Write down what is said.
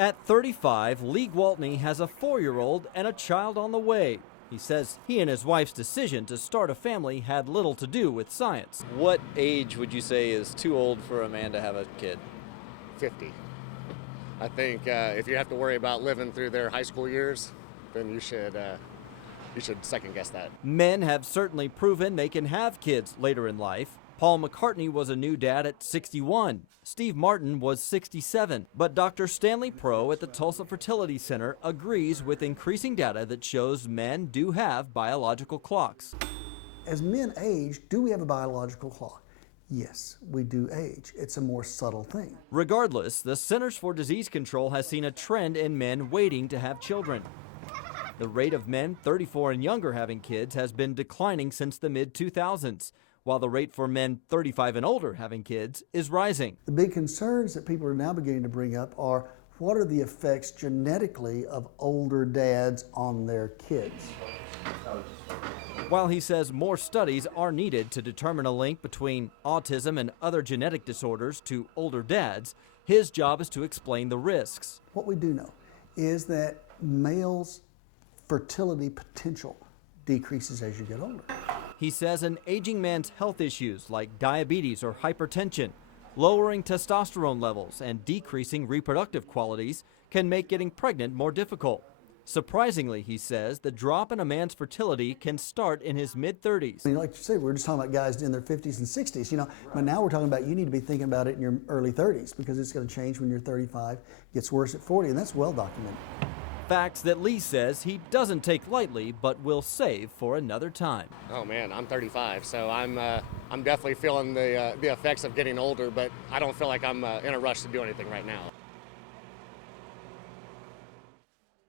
At 35, Lee Gwaltney has a 4-year-old and a child on the way. He says he and his wife's decision to start a family had little to do with science. What age would you say is too old for a man to have a kid? 50. I think if you have to worry about living through their high school years, then you should second guess that. Men have certainly proven they can have kids later in life. Paul McCartney was a new dad at 61. Steve Martin was 67. But Dr. Stanley Pro at the Tulsa Fertility Center agrees with increasing data that shows men do have biological clocks. As men age, do we have a biological clock? Yes, we do age. It's a more subtle thing. Regardless, the Centers for Disease Control has seen a trend in men waiting to have children. The rate of men 34 and younger having kids has been declining since the mid-2000s, while the rate for men 35 and older having kids is rising. The big concerns that people are now beginning to bring up are, what are the effects genetically of older dads on their kids? While he says more studies are needed to determine a link between autism and other genetic disorders to older dads, his job is to explain the risks. What we do know is that males' fertility potential decreases as you get older. He says an aging man's health issues like diabetes or hypertension, lowering testosterone levels, and decreasing reproductive qualities can make getting pregnant more difficult. Surprisingly, he says, the drop in a man's fertility can start in his mid-30s. I mean, like you say, we're just talking about guys in their 50s and 60s, but now we're talking about you need to be thinking about it in your early 30s because it's going to change when you're 35, gets worse at 40, and that's well documented. Facts that Lee says he doesn't take lightly, but will save for another time. Oh man, I'm 35, so I'm definitely feeling the effects of getting older, but I don't feel like I'm in a rush to do anything right now.